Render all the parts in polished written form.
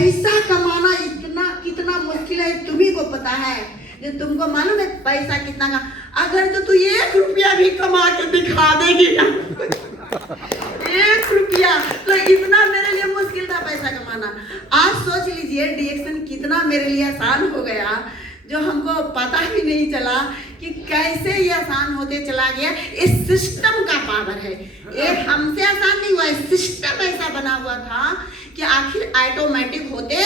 पैसा कमाना इतना कितना मुश्किल है तुम्ही को पता है। जो तुमको मालूम है पैसा कितना का, अगर तो तू 1 रुपया भी कमा के दिखा देगी ना 1 रुपया, तो इतना मेरे लिए मुश्किल था पैसा कमाना। आज सोच लीजिए डीएक्शन कितना मेरे लिए आसान हो गया, जो हमको पता भी नहीं चला कि कैसे ये आसान होते चला गया। इस सिस्टम का पावर है, ये हमसे आसान नहीं हुआ, सिस्टम ऐसा बना हुआ था कि आखिर ऑटोमेटिक होते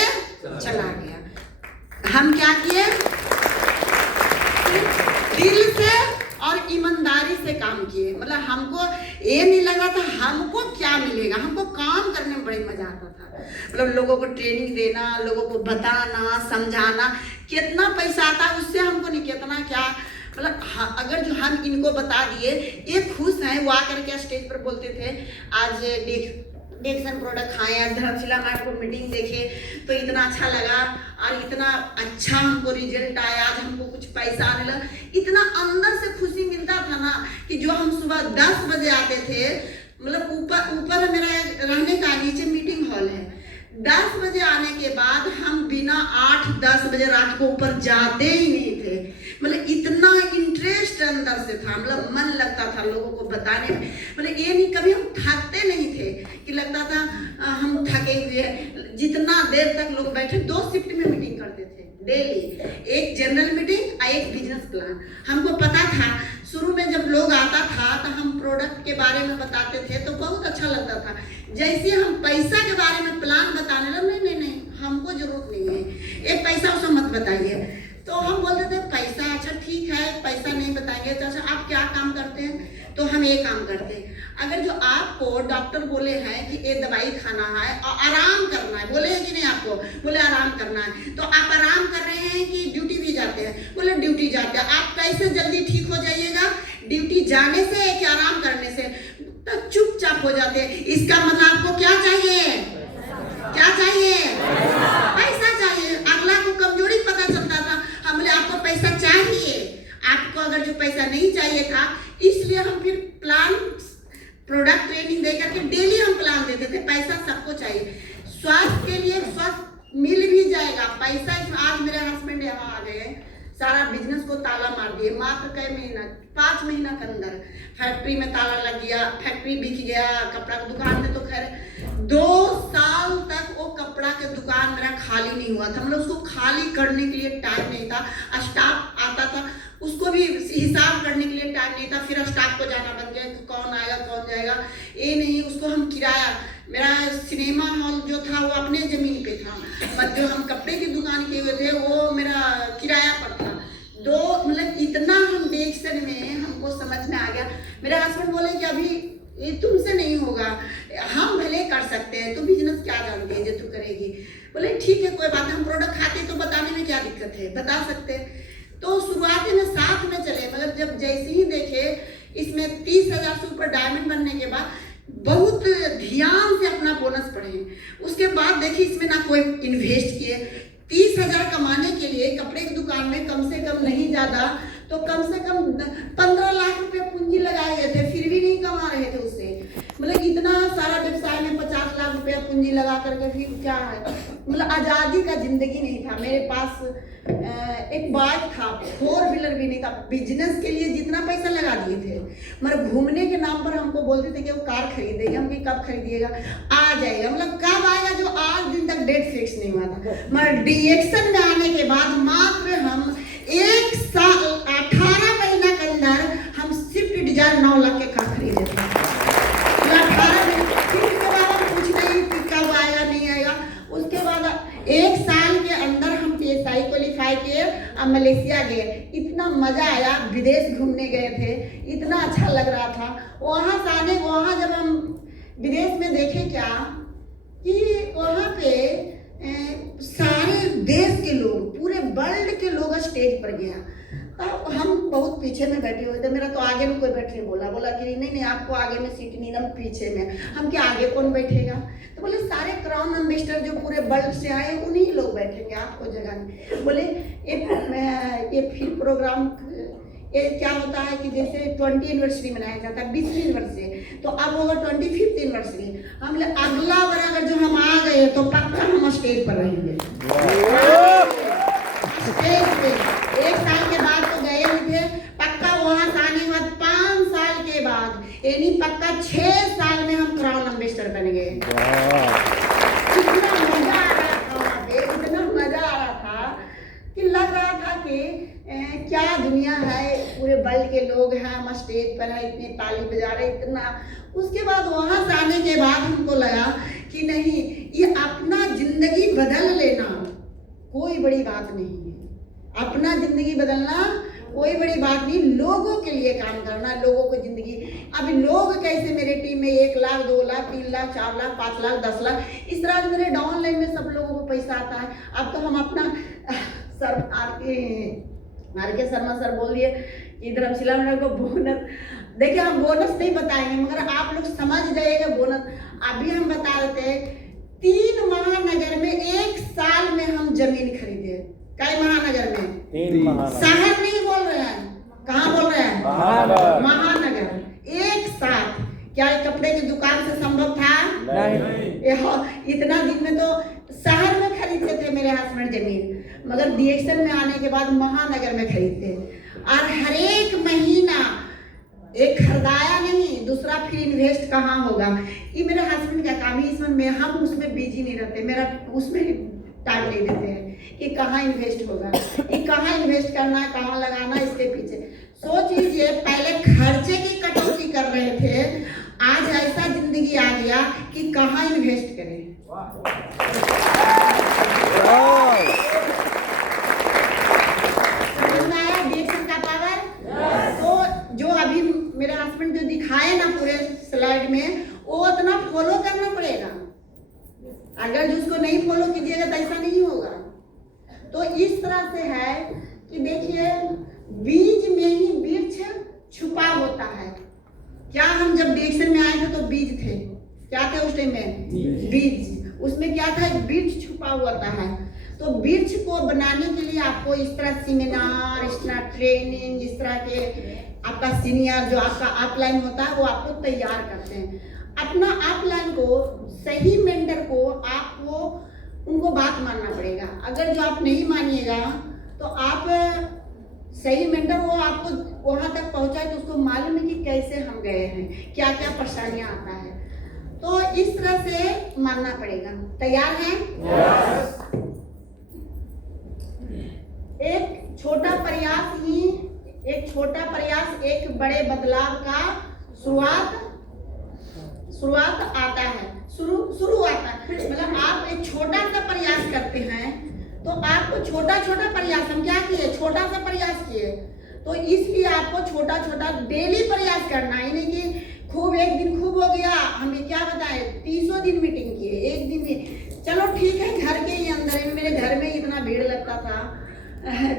चला गया। हम क्या किए, दिल से और ईमानदारी से काम किए। मतलब हमको ये नहीं लगा था हमको क्या मिलेगा, हमको काम करने में बड़ी मजा आता था। मतलब लोगों को ट्रेनिंग देना, लोगों को बताना समझाना, कितना पैसा आता है उससे हमको नहीं, कितना क्या मतलब अगर जो हम इनको बता दिए ये खुश हैं, वो आकर के स्टेज पर बोलते थे आज डेक्सन प्रोडक्ट खाए, आज धर्मशिला मैम को मीटिंग देखे तो इतना अच्छा लगा और इतना अच्छा हमको रिजल्ट आया, आज हमको कुछ पैसा आने लगा। इतना अंदर से खुशी मिलता था ना कि जो हम सुबह 10 बजे आते थे, मतलब ऊपर मेरा रहने का नीचे मीटिंग हॉल है, 10 बजे आने के बाद हम बिना 8-10 बजे रात को ऊपर जाते ही नहीं थे। मतलब इतना इंटरेस्ट अंदर से था, मतलब मन लगता था लोगों को बताने में। मतलब ये नहीं कभी हम थकते नहीं थे कि लगता था हम थके हुए हैं। जितना देर तक लोग बैठे, 2 शिफ्ट में मीटिंग करते थे डेली, एक जनरल मीटिंग और एक बिजनेस प्लान। हमको पता था शुरू में जब लोग आता था तो हम प्रोडक्ट के बारे में बताते थे तो बहुत अच्छा लगता था। जैसे हम पैसा के बारे में प्लान बताने लगे, नहीं हमको जरूरत नहीं है, एक पैसा उसमें मत बताइए। तो हम बोलते थे पैसा, अच्छा ठीक है पैसा नहीं बताएंगे तो अच्छा आप क्या काम करते हैं, तो हम ये काम करते हैं। अगर जो आपको डॉक्टर बोले हैं कि ये दवाई खाना है और आराम करना है, बोले हैं कि नहीं आपको, बोले आराम करना है, तो आप आराम कर रहे हैं कि ड्यूटी भी जाते हैं, बोले ड्यूटी जाते हैं। आप कैसे जल्दी ठीक हो जाइएगा, ड्यूटी जाने से कि आराम करने से, तो चुपचाप हो जाते हैं। इसका मतलब आपको क्या चाहिए, क्या चाहिए, पैसा चाहिए। अगला को कमजोरी पता चलता था, हम बोले आपको पैसा चाहिए, आपको अगर जो पैसा नहीं चाहिए था, इसलिए हम फिर प्लान प्रोडक्ट ट्रेनिंग देकर के डेली हम प्लान देते थे। पैसा सबको चाहिए, स्वास्थ्य के लिए स्वास्थ्य मिल भी जाएगा, पैसा। आज मेरे हस्बैंड यहाँ आ गए, सारा बिजनेस को ताला मार दिए, मात्र कई महीना 5 महीना के अंदर फैक्ट्री में ताला लग गया, फैक्ट्री बिक गया, कपड़ा की दुकान में तो खैर 2 साल तक वो कपड़ा के दुकान मेरा खाली नहीं हुआ था। मतलब उसको खाली करने के लिए टाइम नहीं था, स्टाफ आता था उसको भी हिसाब करने के लिए टाइम नहीं था, फिर स्टाफ को जाना बन गया, कौन आएगा कौन जाएगा, ये नहीं। उसको हम किराया, मेरा सिनेमा हॉल जो था वो अपने जमीन पे था, पर जो हम कपड़े की दुकान किए हुए थे वो मेरा किराया पर था। मतलब इतना हम डिएक्शन में हमको समझ में आ गया। मेरे हस्बैंड बोले कि अभी ये तुमसे नहीं होगा, हम भले कर सकते हैं, तो बिजनेस क्या जानती है जो तू करेगी। बोले ठीक है कोई बात, हम प्रोडक्ट खाते तो बताने में क्या दिक्कत है, बता सकते हैं। तो शुरुआत में साथ में चले, मगर जब जैसे ही देखे इसमें 30,000 से ऊपर डायमंड बनने के बाद बहुत ध्यान से अपना बोनस पढ़े। उसके बाद देखिए इसमें ना कोई इन्वेस्ट किए, 30,000 कमाने के लिए कपड़े की दुकान में कम से कम नहीं ज़्यादा तो कम से कम 15 लाख रुपए पूंजी लगाए गए थे, फिर भी नहीं कमा रहे थे उससे। मतलब इतना सारा व्यवसाय में 50 लाख रुपया पूंजी लगा करके फिर क्या है, मतलब आज़ादी का जिंदगी नहीं था। मेरे पास एक बाइक था, 4 व्हीलर भी नहीं था। बिजनेस के लिए जितना पैसा लगा दिए थे, मतलब घूमने के नाम पर हमको बोलते थे कि वो कार खरीदेगा, हम कब खरीदिएगा, आ जाएगा, मतलब कब आएगा, जो आज दिन तक डेट फिक्स नहीं हुआ था। मगर डीएक्शन में आने के बाद मात्र हम 1 साल 18 महीना के अंदर हम स्विफ्ट डिजायर 9 लाख के कार खरीदे थे। 18 महीने फिर उसके बाद हम कुछ नहीं कि कब आएगा नहीं आएगा। उसके बाद 1 साल के अंदर हम PSI क्वालिफाई किए और मलेशिया गए। इतना मजा आया, विदेश घूमने गए थे, इतना अच्छा लग रहा था। वहाँ से आने, वहाँ जब हम विदेश में देखे क्या कि वहाँ पे सारे देश के लोग, पूरे वर्ल्ड के लोग स्टेज पर गया। तब हम बहुत पीछे में बैठे हुए थे, मेरा तो आगे में कोई बैठने बोला कि नहीं आपको आगे में सीट नहीं, एकदम पीछे में। हम क्या आगे कौन बैठेगा, तो बोले सारे क्राउन एम्बेसडर जो पूरे वर्ल्ड से आए उन्हीं लोग बैठेंगे, आपको जगह नहीं। बोले ये फिर प्रोग्राम ये क्या होता है कि जैसे 20 एनिवर्सरी मनाया जाता है 20वीं एनिवर्सरी, तो अब होगा 25th एनिवर्सरी। हम अगला बार अगर जो हम आ गए तो पक्का हम स्टेज पर रहेंगे, स्टेज पे। 1 साल के बाद तो गए नहीं थे, पक्का वहां से आने के बाद 5 साल के बाद यानी पक्का 6 साल में हम क्राउन एम्बेसडर बन गए। कितना मजा आ रहा था वहाँ पे, इतना मजा आ रहा था कि लग रहा था कि क्या दुनिया है, पूरे वर्ल्ड के लोग हैं, हम स्टेज पर है, इतनी ताली बजा रहे इतना। उसके बाद वहाँ से आने के बाद हमको लगा कि नहीं, ये अपना जिंदगी बदल लेना कोई बड़ी बात नहीं है। अपना जिंदगी बदलना कोई बड़ी बात नहीं, लोगों के लिए काम करना, लोगों को जिंदगी। अब लोग कैसे मेरे टीम में 1 लाख 2 लाख 3 लाख 4 लाख 5 लाख 10 लाख इस तरह से मेरे डाउन लाइन में सब लोगों को पैसा आता है। अब तो हम अपना सर आर के शर्मा सर बोल दिए कि धर्मशिला मैडम को बोनस, देखिए हम बोनस नहीं बताएंगे मगर आप लोग समझ जाइएगा बोनस। अभी हम बता देते हैं 3 महानगर में 1 साल में हम जमीन खरीदे। कई महानगर में? 3 महानगर। शहर नहीं बोल रहे हैं, कहाँ बोल रहे हैं? महानगर। 1 साथ। क्या कपड़े की दुकान से संभव था? नहीं। इतना दिन में तो शहर में खरीदते थे मेरे हस्बैंड जमीन, मगर डीएक्शन में आने के बाद महानगर में खरीदते। और हर एक महीना एक खरीदाया नहीं, दूसरा फिर इन्वेस्ट कहाँ होगा। ये मेरे हस्बैंड का काम है, इसमें मैं हम उसमें बिजी नहीं रहते, मेरा उसमें टाइम नहीं देते हैं कि कहाँ इन्वेस्ट होगा, कि कहाँ इन्वेस्ट करना है, कहाँ लगाना, इसके पीछे सोच लीजिए। पहले खर्चे की कटौती कर रहे थे, आज ऐसा जिंदगी आ गया कि कहाँ इन्वेस्ट करें। का पावर। तो जो अभी मेरे हस्बैंड जो दिखाए ना पूरे स्लाइड में, वो उतना फॉलो करना पड़ेगा। अगर जो उसको नहीं फॉलो कीजिएगा तो ऐसा नहीं होगा। तो इस तरह से है कि देखिए, बीज में ही वृक्ष छुपा होता है। क्या हम जब डिएक्शन में आए थे तो बीज थे, क्या थे उस टाइम में? बीज। उसमें क्या था? वृक्ष छुपा हुआ है। तो वृक्ष को बनाने के लिए आपको इस तरह सेमिनार, इस तरह ट्रेनिंग, इस तरह के आपका सीनियर जो आपका अपलाइन होता है वो आपको तैयार करते हैं। अपना अपलाइन को, सही मेंटर को आपको उनको बात मानना पड़ेगा। अगर जो आप नहीं मानिएगा तो आप सही मेंटर वो आपको वहां तक पहुंचाए तो उसको मालूम है कि कैसे हम गए हैं, क्या क्या परेशानियां आता है। तो इस तरह से मानना पड़ेगा। तैयार हैं? एक छोटा प्रयास एक बड़े बदलाव का शुरुआत आता है। शुरू आता है। मतलब आप एक छोटा सा प्रयास करते हैं तो आपको छोटा प्रयास, हम क्या किए? छोटा सा प्रयास किए। तो इसलिए आपको छोटा डेली प्रयास करना है, नहीं कि खूब एक दिन खूब हो गया। हमें क्या बताए, 300 दिन मीटिंग किए, एक दिन में चलो ठीक है, घर के ही अंदर में, मेरे घर में इतना भीड़ लगता था,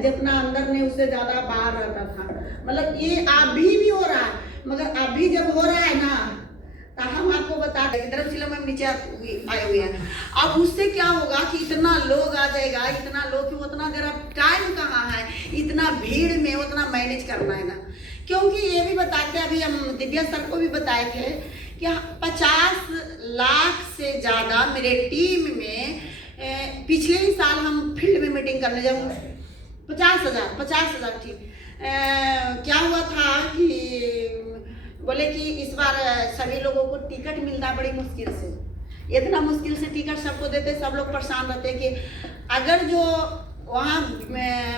जितना अंदर नहीं उससे ज्यादा बाहर रहता था। मतलब ये अभी भी हो रहा है, मगर अभी जब हो रहा है ना तो हम आपको बता दें, धर्मशिला मैम नीचे आए हुए हैं। अब उससे क्या होगा कि इतना लोग आ जाएगा, इतना लोग कि उतना देर अब टाइम कहाँ है, इतना भीड़ में उतना मैनेज करना है ना। क्योंकि ये भी बताते, अभी हम दिव्या सर को भी बताए थे कि 50 लाख से ज़्यादा मेरे टीम में पिछले ही साल हम फील्ड में मीटिंग करने जब 50,000 ठीक। क्या हुआ था कि बोले कि इस बार सभी लोगों को टिकट मिलता बड़ी मुश्किल से, इतना मुश्किल से टिकट सबको देते, सब लोग परेशान रहते कि अगर जो वहाँ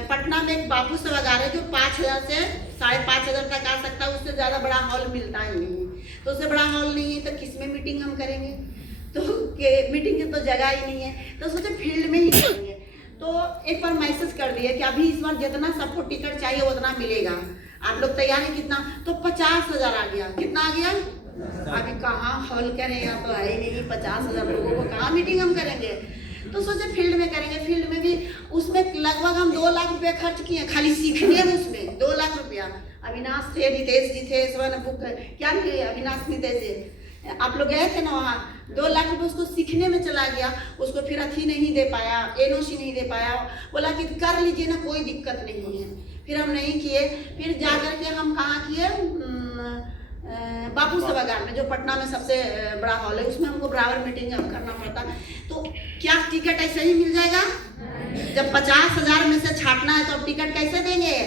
पटना में एक बापू से लगा रहे जो 5,000 से 5,500 तक आ सकता है, उससे ज़्यादा बड़ा हॉल मिलता ही नहीं है। तो उससे बड़ा हॉल नहीं है तो किस में मीटिंग हम करेंगे? तो मीटिंग की तो जगह ही नहीं है, तो सोचे फील्ड में ही करेंगे। तो एक बार मैसेज कर दिए कि अभी इस बार जितना सबको टिकट चाहिए उतना मिलेगा, आप लोग तैयार हैं? कितना? तो 50,000 आ गया। कितना आ गया? अभी कहाँ हॉल करेंगे, तो है ही नहीं 50,000 लोगों को, कहाँ मीटिंग हम करेंगे? तो सोचे फील्ड में करेंगे। फील्ड में भी उसमें लगभग हम 2 लाख रुपया खर्च किए खाली सीखने में, उसमें 2 लाख रुपया। अविनाश थे, रितेश जी थे, सब बुक क्या नहीं, अविनाश नितेश जी आप लोग गए थे ना वहाँ, 2 लाख रुपये उसको सीखने में चला गया। उसको फिर अथी नहीं दे पाया, एनओसी नहीं दे पाया, बोला कि कर लीजिए ना कोई दिक्कत नहीं है। फिर हम नहीं किए। फिर जा करके हम कहाँ किए, बापू सभागार में, जो पटना में सबसे बड़ा हॉल है, उसमें हमको बराबर मीटिंग करना पड़ता। तो क्या टिकट ऐसे ही मिल जाएगा? जब 50,000 में से छांटना है तो अब टिकट कैसे देंगे?